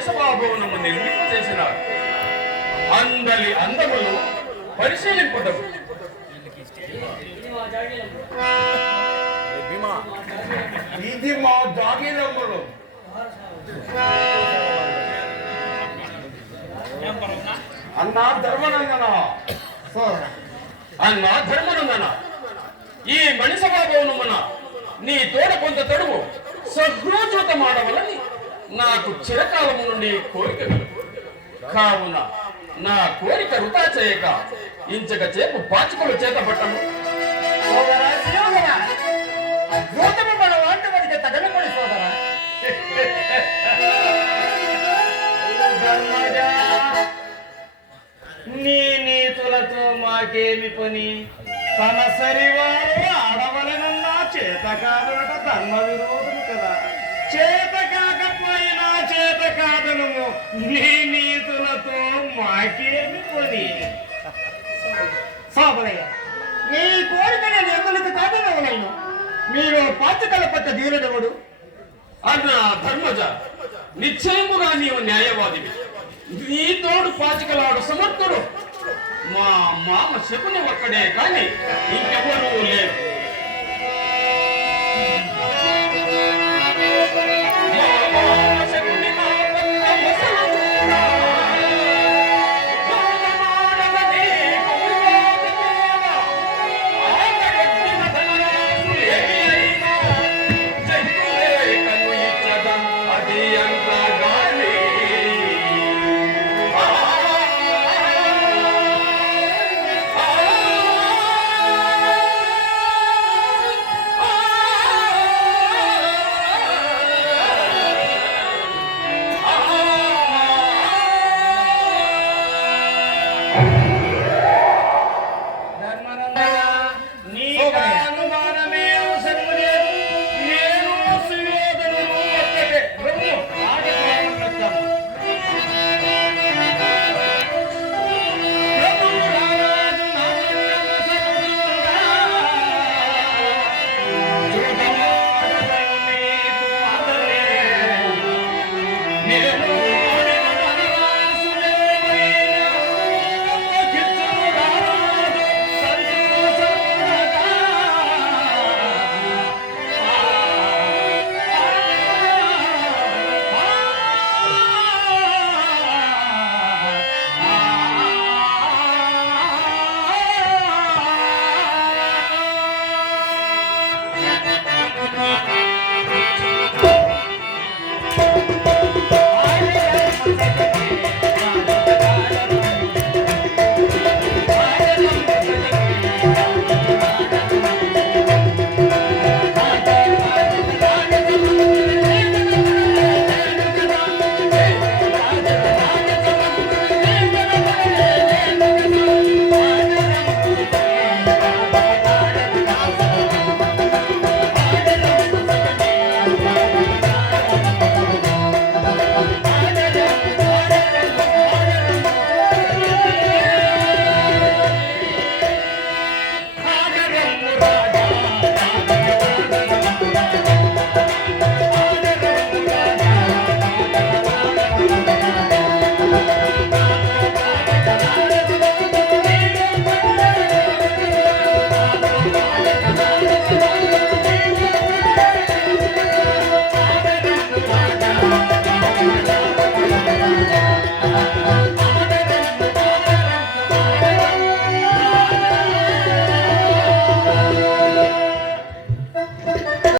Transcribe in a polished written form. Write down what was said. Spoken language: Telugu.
మణిసభాభవనము నిర్మింపజేసినారు. అందలి అందములు పరిశీలింపుటకు ఇది మా జాగీరమ్మలు. అన్నా ధర్మనందన, అన్నా ధర్మనందన, ఈ మణిసభాభవనమున నీ తోడ కొంత తడువు సహృజూత మాడవలని నాకు చిరకాలము నుండి కోరిక కావున నా కోరిక వృధా చేయక ఇంచక చేపు పాచికలు చేత పట్టము. మన వాంటవరికి తగనపడి సోదరా. నీ నీతులతో మాకేమి పని? తనసరివారు ఆడవలనన్న చేత కాదనట ధర్మ విరోధము కదా. చేత కాకపోయినా చేత కాదను నీ నీతులతో మాకేమి పని? సాబలయ్య, నీ కోరిక నేను ఎందుకు కాదనవలేను. మీరు పాచికల పట్ల ధీరుడవుడు. అన్నా ధర్మజ, నిశ్చయముగా నీవు న్యాయవాదివి. నీ తోడు పాచికలాడు సమర్థుడు మా మామ శకుని ఒక్కడే కాని ఇంకెవరూ లేరు. నేను